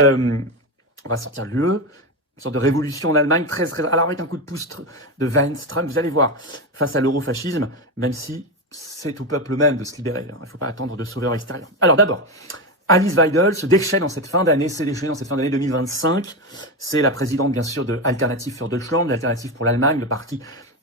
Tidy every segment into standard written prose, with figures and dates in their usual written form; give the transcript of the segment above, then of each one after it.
On va sortir de l'UE, une sorte de révolution en Allemagne, alors avec un coup de pouce de Vance, Trump, vous allez voir, face à l'eurofascisme, même si c'est au peuple même de se libérer. Il ne faut pas attendre de sauveurs extérieurs. Alors d'abord, Alice Weidel se déchaîne dans cette fin d'année, 2025. C'est la présidente, bien sûr, de Alternative für Deutschland, l'Alternative pour l'Allemagne, le parti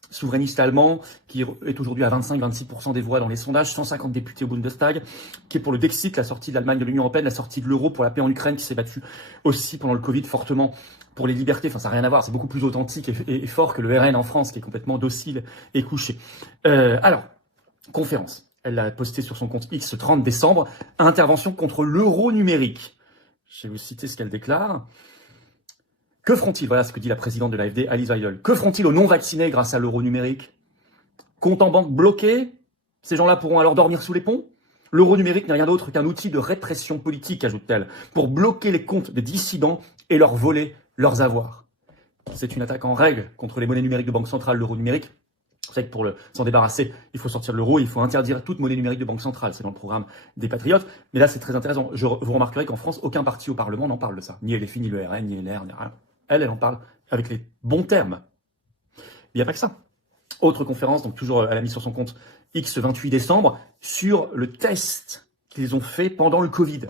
souverainiste allemand, qui est aujourd'hui à 25-26% des voix dans les sondages, 150 députés au Bundestag, qui est pour le Dexit, la sortie de l'Allemagne de l'Union européenne, la sortie de l'euro, pour la paix en Ukraine, qui s'est battue aussi pendant le Covid fortement pour les libertés. Enfin, ça n'a rien à voir, c'est beaucoup plus authentique et fort que le RN en France, qui est complètement docile et couché. Alors, conférence. Elle l'a posté sur son compte X le 30 décembre. Intervention contre l'euro numérique. Je vais vous citer ce qu'elle déclare. Que feront-ils, voilà ce que dit la présidente de l'AfD, Alice Weidel. Que feront-ils aux non-vaccinés grâce à l'euro numérique? Compte en banque bloqué? Ces gens-là pourront alors dormir sous les ponts? L'euro numérique n'est rien d'autre qu'un outil de répression politique, ajoute-t-elle, pour bloquer les comptes des dissidents et leur voler leurs avoirs. C'est une attaque en règle contre les monnaies numériques de banque centrale, l'euro numérique. Vous savez que pour s'en débarrasser, il faut sortir de l'euro, il faut interdire toute monnaie numérique de banque centrale. C'est dans le programme des Patriotes. Mais là, c'est très intéressant. Vous remarquerez qu'en France, aucun parti au Parlement n'en parle de ça. Ni LFI, ni le RN, ni LR, ni rien. Elle en parle avec les bons termes. Il n'y a pas que ça. Autre conférence, donc toujours elle a mis sur son compte X 28 décembre, sur le test qu'ils ont fait pendant le Covid.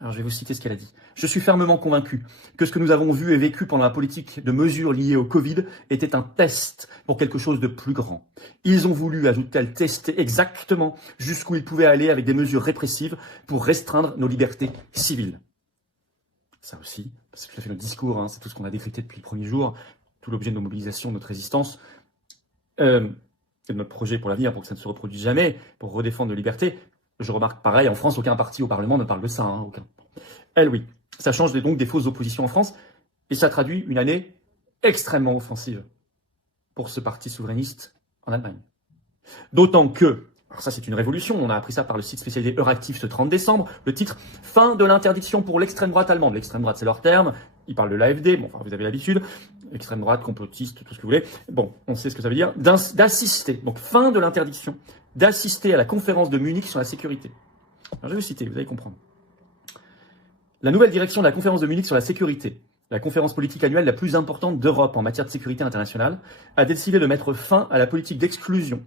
Alors je vais vous citer ce qu'elle a dit. Je suis fermement convaincu que ce que nous avons vu et vécu pendant la politique de mesures liées au Covid était un test pour quelque chose de plus grand. Ils ont voulu, ajoute-t-elle, tester exactement jusqu'où ils pouvaient aller avec des mesures répressives pour restreindre nos libertés civiles. Ça aussi, c'est tout à fait notre discours, hein, c'est tout ce qu'on a décrypté depuis le premier jour, tout l'objet de nos mobilisations, de notre résistance, et de notre projet pour l'avenir, pour que ça ne se reproduise jamais, pour redéfendre nos libertés. Je remarque pareil, en France, aucun parti au Parlement ne parle de ça, hein, aucun. Elle, oui. Ça change donc des fausses oppositions en France, et ça traduit une année extrêmement offensive pour ce parti souverainiste en Allemagne. D'autant que, alors ça c'est une révolution, on a appris ça par le site spécialisé Euractiv ce 30 décembre, le titre « Fin de l'interdiction pour l'extrême droite allemande ». L'extrême droite, c'est leur terme, ils parlent de l'AfD, bon, enfin vous avez l'habitude, extrême droite, complotiste, tout ce que vous voulez. Bon, on sait ce que ça veut dire, d'assister, donc fin de l'interdiction, d'assister à la conférence de Munich sur la sécurité. Alors je vais vous citer, vous allez comprendre. La nouvelle direction de la conférence de Munich sur la sécurité, la conférence politique annuelle la plus importante d'Europe en matière de sécurité internationale, a décidé de mettre fin à la politique d'exclusion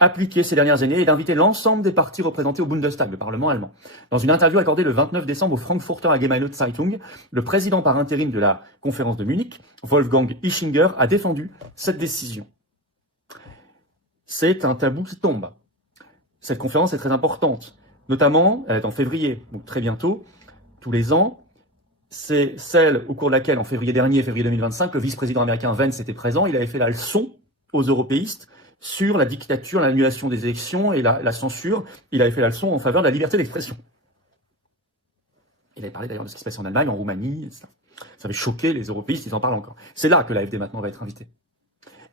appliquée ces dernières années et d'inviter l'ensemble des partis représentés au Bundestag, le Parlement allemand. Dans une interview accordée le 29 décembre au Frankfurter Allgemeine Zeitung, le président par intérim de la conférence de Munich, Wolfgang Ischinger, a défendu cette décision. C'est un tabou qui tombe. Cette conférence est très importante, notamment, elle est en février, donc très bientôt, tous les ans. C'est celle au cours de laquelle, en février dernier, février 2025, le vice-président américain Vance était présent. Il avait fait la leçon aux européistes sur la dictature, l'annulation des élections et la censure. Il avait fait la leçon en faveur de la liberté d'expression. Il avait parlé d'ailleurs de ce qui se passait en Allemagne, en Roumanie, etc. Ça avait choqué les européistes, ils en parlent encore. C'est là que l'AfD maintenant va être invitée.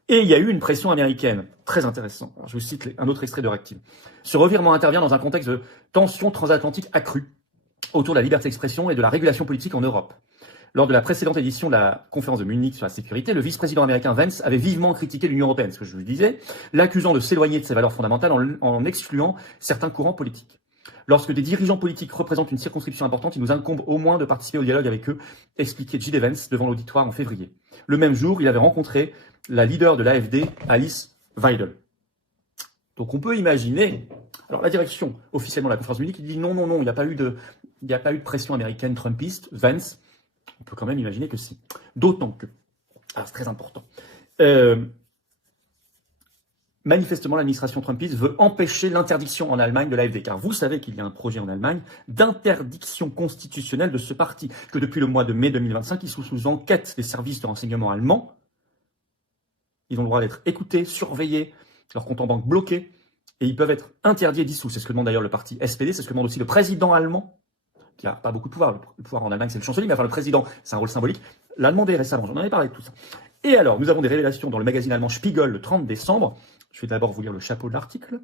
Et il y a eu une pression américaine, très intéressant. Alors, je vous cite un autre extrait de Euractiv. Ce revirement intervient dans un contexte de tension transatlantique accrue autour de la liberté d'expression et de la régulation politique en Europe. Lors de la précédente édition de la conférence de Munich sur la sécurité, le vice-président américain Vance avait vivement critiqué l'Union européenne, ce que je vous disais, l'accusant de s'éloigner de ses valeurs fondamentales en excluant certains courants politiques. Lorsque des dirigeants politiques représentent une circonscription importante, il nous incombe au moins de participer au dialogue avec eux, expliquait J.D. Vance devant l'auditoire en février. Le même jour, il avait rencontré la leader de l'AfD, Alice Weidel. Donc on peut imaginer, alors la direction officiellement de la conférence de Munich, il dit non, il n'y a pas eu de pression américaine trumpiste, Vance. On peut quand même imaginer que si. D'autant que, alors c'est très important, manifestement l'administration trumpiste veut empêcher l'interdiction en Allemagne de l'AfD, car vous savez qu'il y a un projet en Allemagne d'interdiction constitutionnelle de ce parti, que depuis le mois de mai 2025, ils sont sous enquête des services de renseignement allemands. Ils ont le droit d'être écoutés, surveillés, leur compte en banque bloqué, et ils peuvent être interdits et dissous. C'est ce que demande d'ailleurs le parti SPD, c'est ce que demande aussi le président allemand, qui n'a pas beaucoup de pouvoir. Le pouvoir en Allemagne, c'est le chancelier, mais enfin le président, c'est un rôle symbolique. L'a demandé récemment, j'en avais parlé de tout ça. Et alors, nous avons des révélations dans le magazine allemand Spiegel le 30 décembre. Je vais d'abord vous lire le chapeau de l'article.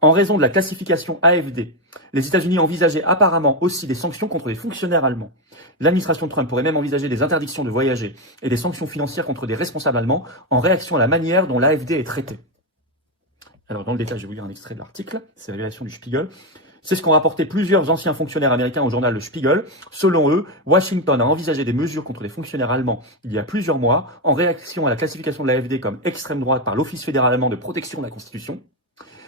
En raison de la classification AfD, les États-Unis envisageaient apparemment aussi des sanctions contre les fonctionnaires allemands. L'administration Trump pourrait même envisager des interdictions de voyager et des sanctions financières contre des responsables allemands en réaction à la manière dont l'AfD est traitée. Alors, dans le détail, je vais vous lire un extrait de l'article. C'est la révélation du Spiegel. C'est ce qu'ont rapporté plusieurs anciens fonctionnaires américains au journal Le Spiegel. Selon eux, Washington a envisagé des mesures contre les fonctionnaires allemands il y a plusieurs mois, en réaction à la classification de l'AfD comme extrême droite par l'Office fédéral allemand de protection de la Constitution.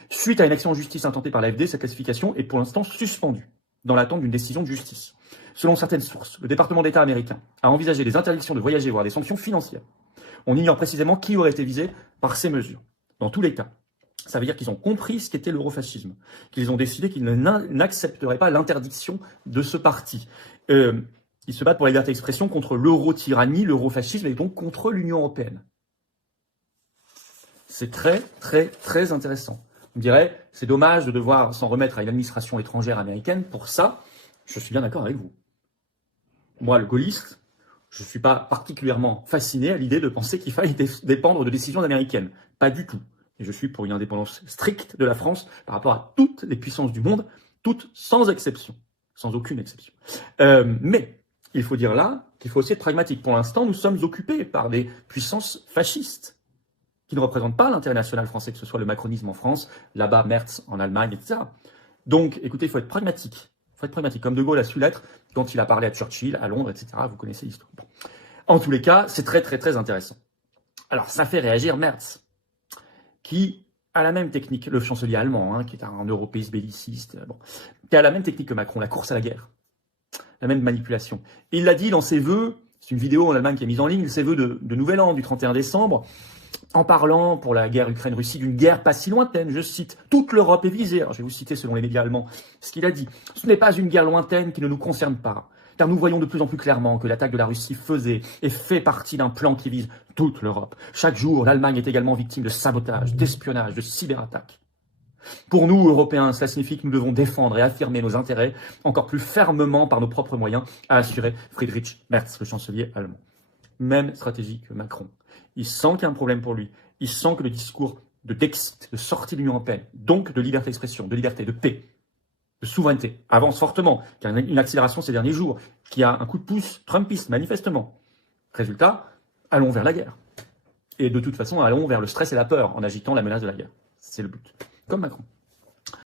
Suite à une action en justice intentée par l'AfD, cette classification est pour l'instant suspendue, dans l'attente d'une décision de justice. Selon certaines sources, le département d'État américain a envisagé des interdictions de voyager, voire des sanctions financières. On ignore précisément qui aurait été visé par ces mesures. Dans tous les cas, ça veut dire qu'ils ont compris ce qu'était l'eurofascisme, qu'ils ont décidé qu'ils n'accepteraient pas l'interdiction de ce parti. Ils se battent pour la liberté d'expression contre l'euro-tyrannie, l'eurofascisme et donc contre l'Union européenne. C'est très, très, très intéressant. On dirait, c'est dommage de devoir s'en remettre à une administration étrangère américaine. Pour ça, je suis bien d'accord avec vous. Moi, le gaulliste, je ne suis pas particulièrement fasciné à l'idée de penser qu'il faille dépendre de décisions américaines. Pas du tout. Et je suis pour une indépendance stricte de la France par rapport à toutes les puissances du monde, toutes sans exception, sans aucune exception. Mais il faut dire là qu'il faut aussi être pragmatique. Pour l'instant, nous sommes occupés par des puissances fascistes qui ne représentent pas l'intérêt national français, que ce soit le macronisme en France, là-bas Merz en Allemagne, etc. Donc, écoutez, il faut être pragmatique. Il faut être pragmatique, comme De Gaulle a su l'être quand il a parlé à Churchill, à Londres, etc. Vous connaissez l'histoire. Bon. En tous les cas, c'est très, très, très intéressant. Alors, ça fait réagir Merz, qui a la même technique, le chancelier allemand, qui est un européiste belliciste, qui a la même technique que Macron, la course à la guerre, la même manipulation. Et il l'a dit dans ses vœux, c'est une vidéo en Allemagne qui est mise en ligne, ses vœux de Nouvel An, du 31 décembre, en parlant pour la guerre Ukraine-Russie d'une guerre pas si lointaine, je cite, toute l'Europe est visée. Alors je vais vous citer selon les médias allemands ce qu'il a dit. Ce n'est pas une guerre lointaine qui ne nous concerne pas. Car nous voyons de plus en plus clairement que l'attaque de la Russie faisait et fait partie d'un plan qui vise toute l'Europe. Chaque jour, l'Allemagne est également victime de sabotage, d'espionnage, de cyberattaques. Pour nous, Européens, cela signifie que nous devons défendre et affirmer nos intérêts encore plus fermement par nos propres moyens, a assuré Friedrich Merz, le chancelier allemand. Même stratégie que Macron. Il sent qu'il y a un problème pour lui. Il sent que le discours d'exit, de sortie de l'Union européenne, donc de liberté d'expression, de liberté, de paix, de souveraineté, avance fortement, qu'il y a une accélération ces derniers jours, qu'il y a un coup de pouce trumpiste, manifestement. Résultat, allons vers la guerre. Et de toute façon, allons vers le stress et la peur en agitant la menace de la guerre. C'est le but. Comme Macron.